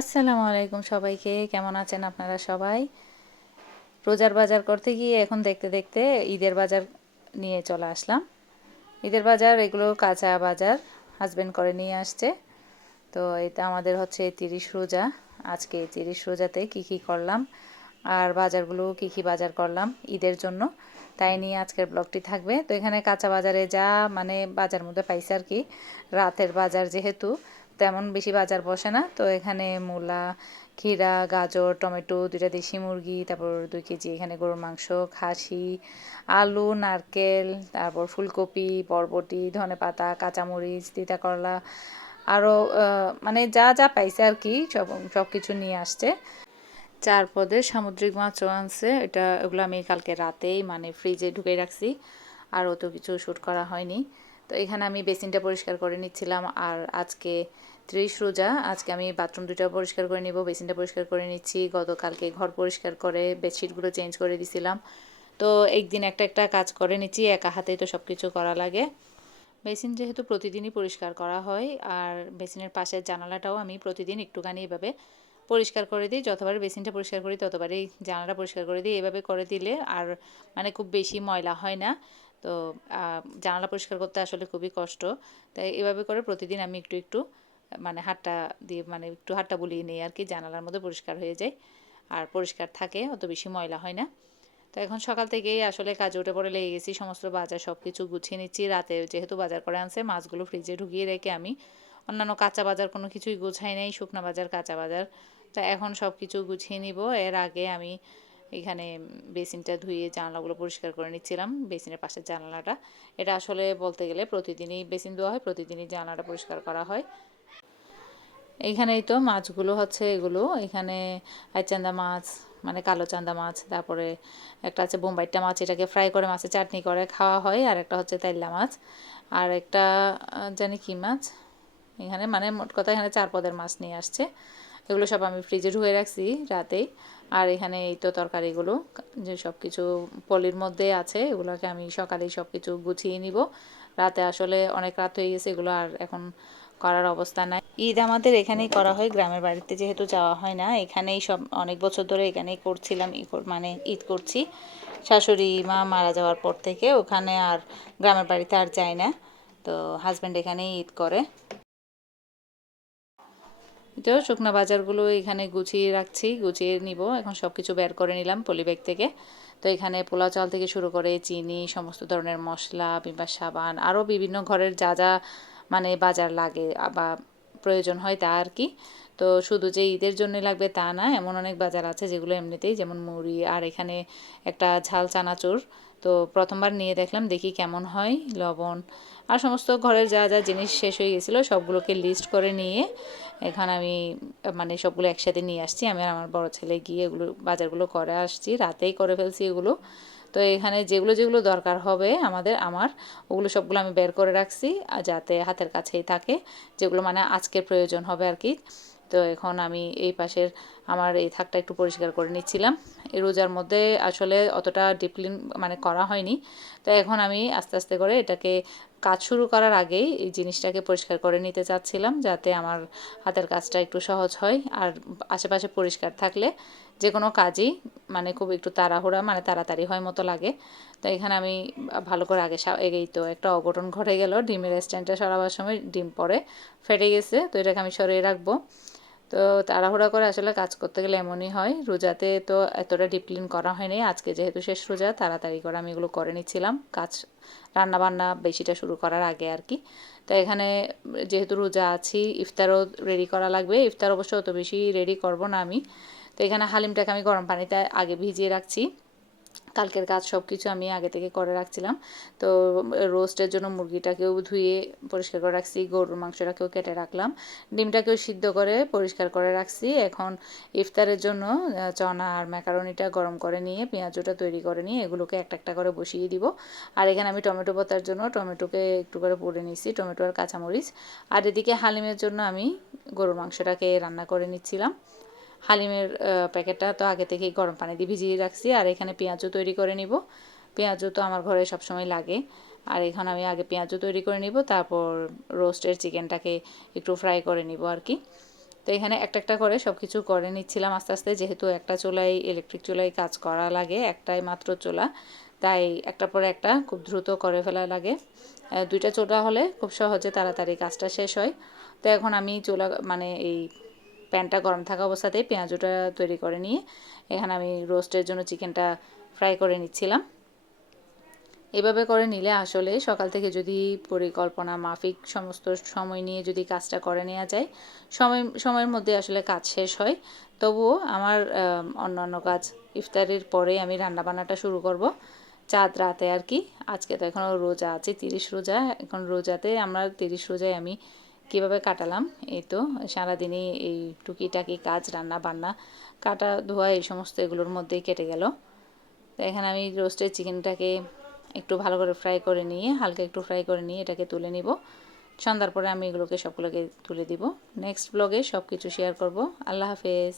আসসালামু আলাইকুম সবাইকে, কেমন আছেন আপনারা সবাই? রোজার বাজার করতে গিয়ে এখন দেখতে দেখতে ঈদের বাজার নিয়ে চলে আসলাম। ঈদের বাজার এগুলো কাঁচা বাজার হাজবেন্ড করে নিয়ে আসছে। তো এটা আমাদের হচ্ছে 30 রোজা। আজকে 30 রোজাতে কি কি করলাম আর বাজারগুলো কি কি বাজার করলাম ঈদের জন্য, তাই নিয়ে আজকের ব্লগটি থাকবে। তো এখানে কাঁচা বাজারে যা মানে বাজার মধ্যে পাইছে আর কি, রাতের বাজার যেহেতু তেমন বেশি বাজার বসে না। তো এখানে মূলা, ক্ষীরা, গাজর, টমেটো, 2টা দেশি মুরগি, তারপর 2 কেজি এখানে গরুর মাংস, খাসি, আলু, নারকেল, তারপর ফুলকপি, বরবটি, ধনেপাতা, কাঁচামরিচ, তিতা করলা, আরও মানে যা যা পাইছে আর কি সব সব কিছু নিয়ে আসছে। 4 পদের সামুদ্রিক মাছও আনছে। ওগুলো আমি কালকে রাতেই মানে ফ্রিজে ঢুকিয়ে রাখছি, আর অত কিছু শ্যুট করা হয়নি। তো এখানে আমি বেসিনটা পরিষ্কার করে নিচ্ছিলাম। আর আজকে 30 রোজা, আজকে আমি বাথরুম 2টা পরিষ্কার করে নিব, বেসিনটা পরিষ্কার করে নিচ্ছি। গতকালকে ঘর পরিষ্কার করে বেডশিটগুলো চেঞ্জ করে দিছিলাম। তো একদিন একটা একটা কাজ করে নিচ্ছি, একা হাতেই তো সব কিছু করা লাগে। বেসিন যেহেতু প্রতিদিনই পরিষ্কার করা হয়, আর বেসিনের পাশের জানালাটাও আমি প্রতিদিন একটুখানি এভাবে পরিষ্কার করে দিই। যতবার বেসিনটা পরিষ্কার করি ততবারই জানালাটা পরিষ্কার করে দিই। এভাবে করে দিলে আর মানে খুব বেশি ময়লা হয় না। তো জানালা পরিষ্কার করতে আসলে খুবই কষ্ট, তাই এভাবে করে প্রতিদিন আমি একটু একটু মানে হাতটা দিয়ে মানে একটু হাতটা বুলিয়ে নিই আর কি, জানালার মধ্যে পরিষ্কার হয়ে যায় আর পরিষ্কার থাকে, অত বেশি ময়লা হয় না। তো এখন সকাল থেকেই আসলে কাজে উঠে পড়ে লেগে গেছি, সমস্ত বাজার সব কিছু গুছিয়ে নিচ্ছি। রাতে যেহেতু বাজার করে আনছে, মাছগুলো ফ্রিজে ঢুকিয়ে রেখে আমি অন্যান্য কাঁচা বাজার কোনো কিছুই গুছাই নাই, শুকনা বাজার কাঁচা বাজার। তো এখন সব কিছু গুছিয়ে নিব। এর আগে আমি এখানে বেসিনটা ধুয়ে জানালাগুলো পরিষ্কার করে নিচ্ছিলাম, বেসিনের পাশের জানালাটা। এটা আসলে বলতে গেলে প্রতিদিনই বেসিন ধোয়া হয়, প্রতিদিনই জানালাটা পরিষ্কার করা হয়। এইখানেই তো মাছগুলো হচ্ছে, এগুলো এখানে আইচান্দা মাছ মানে কালো চান্দা মাছ, তারপরে একটা আছে বোম্বাইটা মাছ, এটাকে ফ্রাই করে মাছের চাটনি করে খাওয়া হয়, আর একটা হচ্ছে তাইল্লা মাছ, আর একটা জানি কি মাছ। এখানে মানে মোট কথা এখানে 4 পদের মাছ নিয়ে আসছে। এগুলো সব আমি ফ্রিজে ঢুকে রাখছি রাতেই। আর এখানে এই তো তরকারিগুলো যে সব কিছু পলির মধ্যে আছে, এগুলোকে আমি সকালেই সব কিছু গুছিয়ে নিব। রাতে আসলে অনেক রাত হয়ে গেছে, এগুলো আর এখন করার অবস্থা নাই। ঈদ আমাদের এখানেই করা হয়, গ্রামের বাড়িতে যেহেতু যাওয়া হয় না, এখানেই সব অনেক বছর ধরে এখানেই করছিলাম, মানে ঈদ করছি। শাশুড়ি মা মারা যাওয়ার পর থেকে ওখানে আর গ্রামের বাড়িতে আর যাই না। তো হাজব্যান্ড এখানেই ঈদ করে। তো শুকনো বাজারগুলো এখানে গুছিয়ে রাখছি, গুছিয়ে নিব। এখন সব কিছু বের করে নিলাম পলিব্যাগ থেকে। তো এখানে পোলাও চাল থেকে শুরু করে চিনি, সমস্ত ধরনের মশলা, কিংবা সাবান, আরও বিভিন্ন ঘরের যা যা মানে বাজার লাগে বা প্রয়োজন হয় তা আর কি। তো শুধু যে ঈদের জন্য লাগবে তা না, এমন অনেক বাজার আছে যেগুলো এমনিতেই, যেমন মুড়ি, আর এখানে একটা ঝাল চানাচুর। তো প্রথমবার নিয়ে দেখলাম, দেখি কেমন হয়। লবণ আর সমস্ত ঘরের যা যা জিনিস শেষ হয়ে গেছিলো সবগুলোকে লিস্ট করে নিয়ে এখন আমি মানে সবগুলো একসাথে নিয়ে আসছি। আমি আর আমার বড় ছেলে গিয়ে এগুলো বাজারগুলো করে আসছি, রাতেই করে ফেলছি এগুলো। তো এখানে যেগুলো যেগুলো দরকার হবে আমার ওগুলো সবগুলো আমি বের করে রাখছি, যাতে হাতের কাছেই থাকে, যেগুলো মানে আজকের প্রয়োজন হবে আর কি। তো এখন আমি এই পাশের আমার এই থাকটা একটু পরিষ্কার করে নিচ্ছিলাম। এই রোজার মধ্যে আসলে অতটা ডিপ্লিন মানে করা হয়নি। তো এখন আমি আস্তে আস্তে করে এটাকে কাজ শুরু করার আগেই এই জিনিসটাকে পরিষ্কার করে নিতে চাচ্ছিলাম, যাতে আমার হাতের কাজটা একটু সহজ হয়। আর আশেপাশে পরিষ্কার থাকলে যে কোনো কাজই মানে খুব একটু তাড়াহুড়া মানে তাড়াতাড়ি হয় মতো লাগে। তো এখানে আমি ভালো করে আগেই তো একটা অঘটন ঘটে গেল, ডিমের স্ট্যান্ডটা সরাবার সময় ডিম পরে ফেটে গেছে। তো এটাকে আমি সরিয়ে রাখবো। তো তাড়াহুড়া করে আসলে কাজ করতে গেলে এমনই হয়। রোজাতে তো এতটা ডিপ্লিন করা হয়নি, আজকে যেহেতু শেষ রোজা তাড়াতাড়ি করে আমি এগুলো করে নিচ্ছিলাম, কাজ রান্নাবান্না বেশিটা শুরু করার আগে আর কি। তো এখানে যেহেতু রোজা আছি, ইফতারও রেডি করা লাগবে। ইফতার অবশ্য অত বেশি রেডি করব না আমি। তো এখানে হালিমটাকে আমি গরম পানিতে আগে ভিজিয়ে রাখছি, কালকের কাজ সব কিছু আমি আগে থেকে করে রাখছিলাম। তো রোস্টের জন্য মুরগিটাকেও ধুয়ে পরিষ্কার করে রাখছি, গরুর মাংসটাকেও কেটে রাখলাম, ডিমটাকেও সিদ্ধ করে পরিষ্কার করে রাখছি। এখন ইফতারের জন্য চনা আর ম্যাকারনিটা গরম করে নিয়ে পেঁয়াজটা তৈরি করে নিয়ে এগুলোকে একটা একটা করে বসিয়ে দিব। আর এখানে আমি টমেটো পাতার জন্য টমেটোকে একটু করে পুড়ে নিচ্ছি, টমেটো আর কাঁচামরিচ। আর এদিকে হালিমের জন্য আমি গরুর মাংসটাকে রান্না করে নিচ্ছিলাম। হালিমের প্যাকেটটা তো আগে থেকেই গরম পানি দিয়ে ভিজিয়ে রাখছি। আর এখানে পেঁয়াজও তৈরি করে নিব, পেঁয়াজও তো আমার ঘরে সবসময় লাগে। আর এখানে আমি আগে পেঁয়াজও তৈরি করে নিব, তারপর রোস্টের চিকেনটাকে একটু ফ্রাই করে নিব আর কি। তো এখানে একটা একটা করে সব কিছু করে নিচ্ছিলাম আস্তে আস্তে, যেহেতু একটা চুলায় ইলেকট্রিক চুলায় কাজ করা লাগে, একটাই মাত্র চুলা, তাই একটার পরে একটা খুব দ্রুত করে ফেলা লাগে। দুইটা চুলা হলে খুব সহজে তাড়াতাড়ি কাজটা শেষ হয়। তো এখন আমি চুলা মানে এই প্যানটা গরম থাকা অবস্থাতেই পেঁয়াজটা তৈরি করে নিয়ে এখানে আমি রোস্টের জন্য চিকেনটা ফ্রাই করে নিচ্ছিলাম। এভাবে করে নিলে আসলে সকাল থেকে যদি পরিকল্পনা মাফিক সমস্ত সময় নিয়ে যদি কাজটা করে নেওয়া যায়, সময়ের মধ্যে আসলে কাজ শেষ হয়। তবুও আমার অন্যান্য কাজ ইফতারের পরে আমি রান্নাবান্নাটা শুরু করব, চাঁদ রাতে আর কি। আজকে তো এখনও রোজা আছে, 30 রোজা। এখন রোজাতে আমরা 30 রোজায় আমি কীভাবে কাটালাম, এই তো সারাদিনই এই টুকিটাকি কাজ, রান্না বান্না, কাটা ধোয়া, এই সমস্ত এগুলোর মধ্যেই কেটে গেল। তো এখানে আমি রোস্টেড চিকেনটাকে একটু ভালো করে ফ্রাই করে নিয়ে, হালকা একটু ফ্রাই করে নিয়ে এটাকে তুলে নিব। সন্ধ্যার পরে আমি এগুলোকে সবগুলোকে তুলে দিব। নেক্সট ব্লগে সব কিছু শেয়ার করব। আল্লাহ হাফেজ।